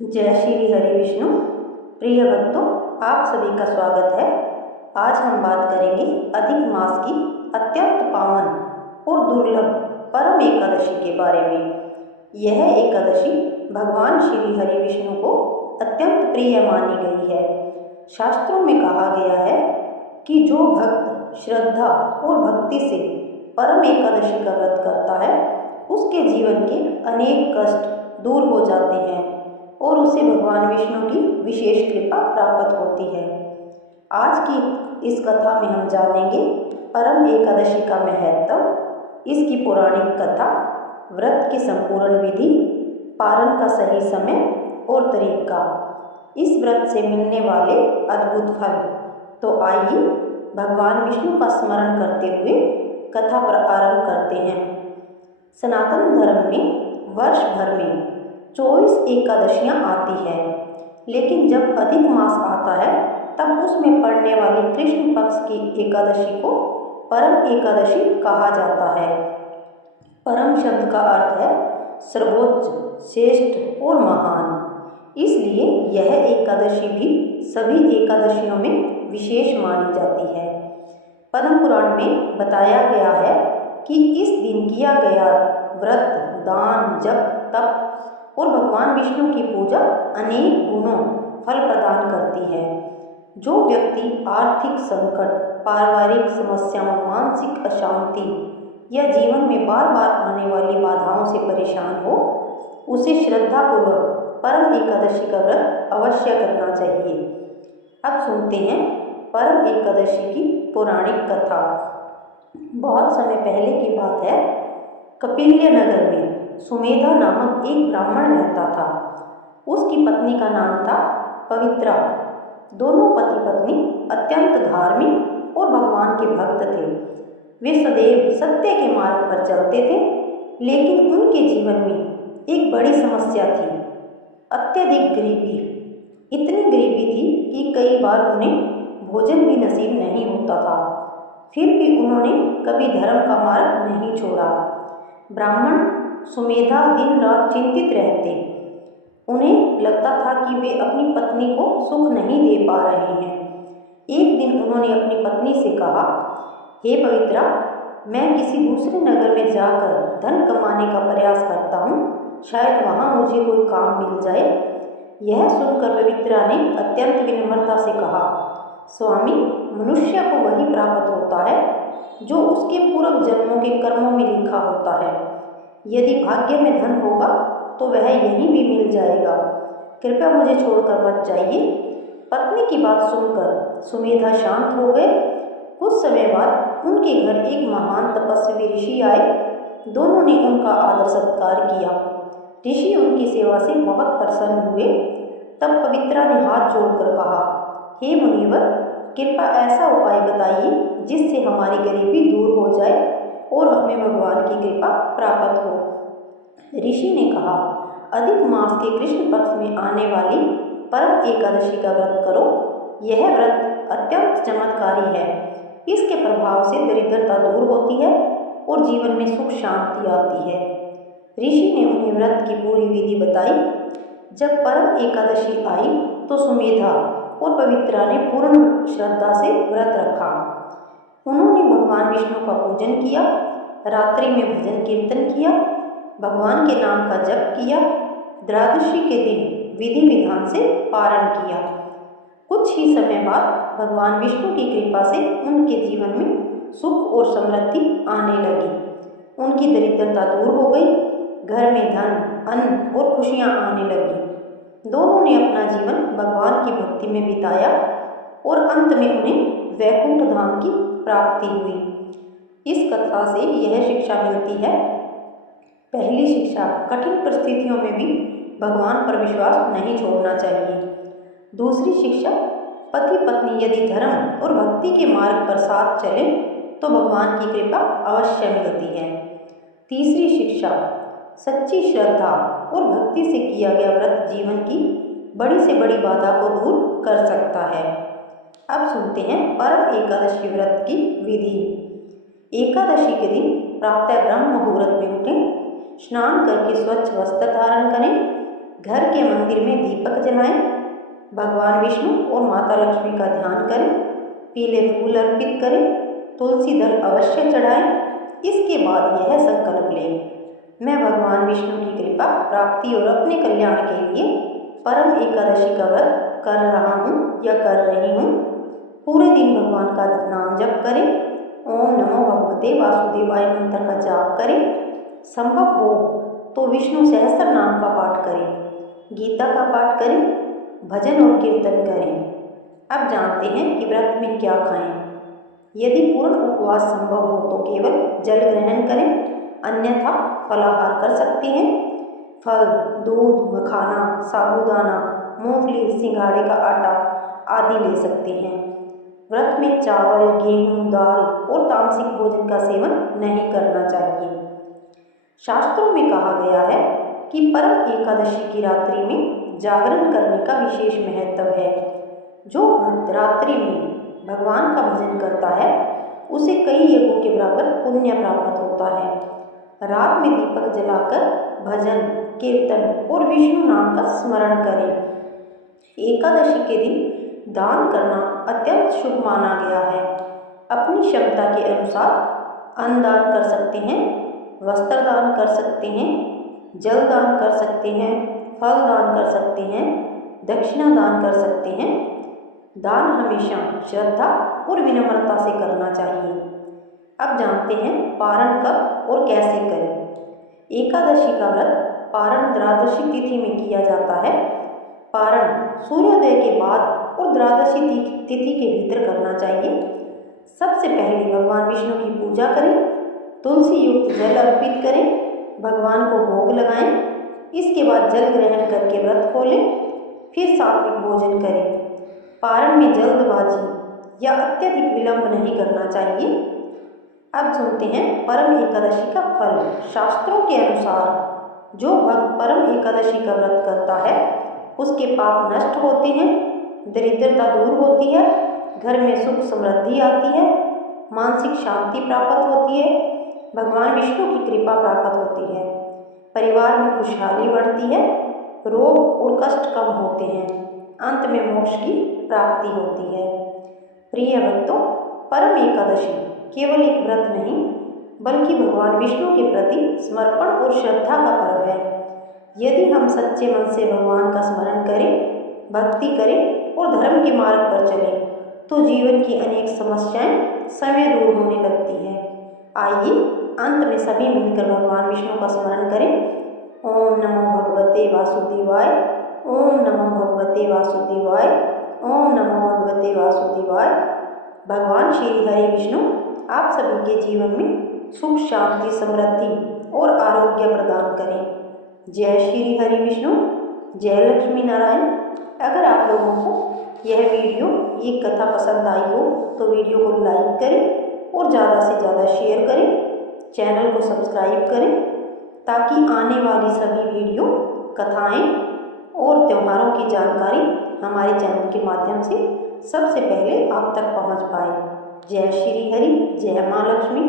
जय श्री हरि विष्णु। प्रिय भक्तों, आप सभी का स्वागत है। आज हम बात करेंगे अधिक मास की अत्यंत पावन और दुर्लभ परम एकादशी के बारे में। यह एकादशी भगवान श्री हरि विष्णु को अत्यंत प्रिय मानी गई है। शास्त्रों में कहा गया है कि जो भक्त श्रद्धा और भक्ति से परम एकादशी का व्रत करता है उसके जीवन के अनेक कष्ट दूर हो जाते हैं और उसे भगवान विष्णु की विशेष कृपा प्राप्त होती है। आज की इस कथा में हम जानेंगे परम एकादशी का महत्व, इसकी पौराणिक कथा, व्रत की संपूर्ण विधि, पारण का सही समय और तरीका, इस व्रत से मिलने वाले अद्भुत फल। तो आइए भगवान विष्णु का स्मरण करते हुए कथा पर आरंभ करते हैं। सनातन धर्म में वर्ष भर में 24 एकादशियाँ आती है, लेकिन जब अधिक मास आता है तब उसमें पड़ने वाली कृष्ण पक्ष की एकादशी को परम एकादशी कहा जाता है। परम शब्द का अर्थ है सर्वोच्च, श्रेष्ठ और महान, इसलिए यह एकादशी भी सभी एकादशियों में विशेष मानी जाती है। पद्म पुराण में बताया गया है कि इस दिन किया गया व्रत, दान, जप, तप और भगवान विष्णु की पूजा अनेक गुणों फल प्रदान करती है। जो व्यक्ति आर्थिक संकट, पारिवारिक समस्याओं, मानसिक अशांति या जीवन में बार बार आने वाली बाधाओं से परेशान हो, उसे श्रद्धापूर्वक परम एकादशी का व्रत अवश्य करना चाहिए। अब सुनते हैं परम एकादशी की पौराणिक कथा। बहुत समय पहले की बात है। कपिल्य नगर में सुमेधा नामक एक ब्राह्मण रहता था। उसकी पत्नी का नाम था पवित्रा। दोनों पति पत्नी अत्यंत धार्मिक और भगवान के भक्त थे। वे सदैव सत्य के मार्ग पर चलते थे, लेकिन उनके जीवन में एक बड़ी समस्या थी, अत्यधिक गरीबी। इतनी गरीबी थी कि कई बार उन्हें भोजन भी नसीब नहीं होता था। फिर भी उन्होंने कभी धर्म का मार्ग नहीं छोड़ा। ब्राह्मण सुमेधा दिन रात चिंतित रहते। उन्हें लगता था कि वे अपनी पत्नी को सुख नहीं दे पा रहे हैं। एक दिन उन्होंने अपनी पत्नी से कहा, हे पवित्रा, मैं किसी दूसरे नगर में जाकर धन कमाने का प्रयास करता हूँ, शायद वहाँ मुझे कोई काम मिल जाए। यह सुनकर पवित्रा ने अत्यंत विनम्रता से कहा, स्वामी, मनुष्य को वही प्राप्त होता है जो उसके पूर्व जन्मों के कर्मों में लिखा होता है। यदि भाग्य में धन होगा तो वह यहीं भी मिल जाएगा। कृपया मुझे छोड़कर मत जाइए। पत्नी की बात सुनकर सुमेधा शांत हो गए। कुछ समय बाद उनके घर एक महान तपस्वी ऋषि आए। दोनों ने उनका आदर सत्कार किया। ऋषि उनकी सेवा से बहुत प्रसन्न हुए। तब पवित्रा ने हाथ जोड़कर कहा, हे मुनिवर, कृपया ऐसा उपाय बताइए जिससे हमारी गरीबी दूर हो जाए और हमें भगवान की कृपा प्राप्त हो। ऋषि ने कहा, अधिक मास के कृष्ण पक्ष में आने वाली परम एकादशी का व्रत करो। यह व्रत अत्यंत चमत्कारी है। इसके प्रभाव से दरिद्रता दूर होती है और जीवन में सुख शांति आती है। ऋषि ने उन्हें व्रत की पूरी विधि बताई। जब परम एकादशी आई तो सुमेधा और पवित्रा ने पूर्ण श्रद्धा से व्रत रखा। उन्होंने भगवान विष्णु का पूजन किया, रात्रि में भजन कीर्तन किया, भगवान के नाम का जप किया, द्वादशी के दिन विधि विधान से पारण किया। कुछ ही समय बाद भगवान विष्णु की कृपा से उनके जीवन में सुख और समृद्धि आने लगी। उनकी दरिद्रता दूर हो गई, घर में धन, अन्न और खुशियाँ आने लगी। दोनों ने अपना जीवन भगवान की भक्ति में बिताया और अंत में उन्हें वैकुंठ धाम की प्राप्ति हुई। इस कथा से यह शिक्षा मिलती है। पहली शिक्षा, कठिन परिस्थितियों में भी भगवान पर विश्वास नहीं छोड़ना चाहिए। दूसरी शिक्षा, पति पत्नी यदि धर्म और भक्ति के मार्ग पर साथ चले तो भगवान की कृपा अवश्य मिलती है। तीसरी शिक्षा, सच्ची श्रद्धा और भक्ति से किया गया व्रत जीवन की बड़ी से बड़ी बाधा को दूर कर सकता है। अब सुनते हैं परम एकादशी व्रत की विधि। एकादशी के दिन प्रातः ब्रह्म मुहूर्त में उठें, स्नान करके स्वच्छ वस्त्र धारण करें, घर के मंदिर में दीपक जलाएं, भगवान विष्णु और माता लक्ष्मी का ध्यान करें, पीले फूल अर्पित करें, तुलसी दल अवश्य चढ़ाएं। इसके बाद यह संकल्प लें, मैं भगवान विष्णु की कृपा प्राप्ति और अपने कल्याण के लिए परम एकादशी का व्रत कर रहा हूँ या कर रही हूँ। पूरे दिन भगवान का नाम जप करें, ओम नमो भगवते वासुदेवाय मंत्र का जाप करें। संभव हो तो विष्णु सहस्त्र नाम का पाठ करें, गीता का पाठ करें, भजन और कीर्तन करें। अब जानते हैं कि व्रत में क्या खाएं। यदि पूर्ण उपवास संभव हो तो केवल जल ग्रहण करें, अन्यथा फलाहार कर सकते हैं। फल, दूध, मखाना, साबूदाना, मूंगफली, सिंघाड़े का आटा आदि ले सकते हैं। व्रत में चावल, गेहूं, दाल और तामसिक भोजन का सेवन नहीं करना चाहिए। शास्त्रों में कहा गया है कि परम एकादशी की रात्रि में जागरण करने का विशेष महत्व है। जो भक्त रात्रि में भगवान का भजन करता है उसे कई यज्ञों के बराबर पुण्य प्राप्त होता है। रात में दीपक जलाकर भजन, कीर्तन और विष्णु नाम का स्मरण करें। एकादशी के दिन दान करना अत्यंत शुभ माना गया है। अपनी क्षमता के अनुसार अन्न दान कर सकते हैं, वस्त्र दान कर सकते हैं, जल दान कर सकते हैं, फल दान कर सकते हैं, दक्षिणा दान कर सकते हैं। दान हमेशा श्रद्धा और विनम्रता से करना चाहिए। अब जानते हैं पारण कब और कैसे करें। एकादशी का व्रत पारण द्वादशी तिथि में किया जाता है। पारण सूर्योदय के बाद और द्वादशी तिथि के भीतर करना चाहिए। सबसे पहले भगवान विष्णु की पूजा करें, तुलसी युक्त जल अर्पित करें, भगवान को भोग लगाएं। इसके बाद जल ग्रहण करके व्रत खोलें, फिर सात्विक भोजन करें। पारण में जल्दबाजी या अत्यधिक विलंब नहीं करना चाहिए। अब सुनते हैं परम एकादशी का फल। शास्त्रों के अनुसार जो भक्त परम एकादशी का व्रत करता है उसके पाप नष्ट होते हैं, दरिद्रता दूर होती है, घर में सुख समृद्धि आती है, मानसिक शांति प्राप्त होती है, भगवान विष्णु की कृपा प्राप्त होती है, परिवार में खुशहाली बढ़ती है, रोग और कष्ट कम होते हैं, अंत में मोक्ष की प्राप्ति होती है। प्रिय भक्तों, परम एकादशी केवल एक व्रत नहीं बल्कि भगवान विष्णु के प्रति समर्पण और श्रद्धा का पर्व है। यदि हम सच्चे मन से भगवान का स्मरण करें, भक्ति करें और धर्म के मार्ग पर चलें तो जीवन की अनेक समस्याएं समय दूर होने लगती है। आइए अंत में सभी मिलकर भगवान विष्णु का स्मरण करें। ओम नमो भगवते वासुदेवाय, ओम नमो भगवते वासुदेवाय, ओम नमो भगवते वासुदेवाय। भगवान श्री हरि विष्णु आप सभी के जीवन में सुख, शांति, समृद्धि और आरोग्य प्रदान करें। जय श्री हरि विष्णु, जय लक्ष्मी नारायण। अगर आप लोगों को यह वीडियो, ये कथा पसंद आई हो तो वीडियो को लाइक करें और ज़्यादा से ज़्यादा शेयर करें। चैनल को सब्सक्राइब करें ताकि आने वाली सभी वीडियो, कथाएं और त्योहारों की जानकारी हमारे चैनल के माध्यम से सबसे पहले आप तक पहुंच पाए। जय श्री हरि, जय माँ लक्ष्मी।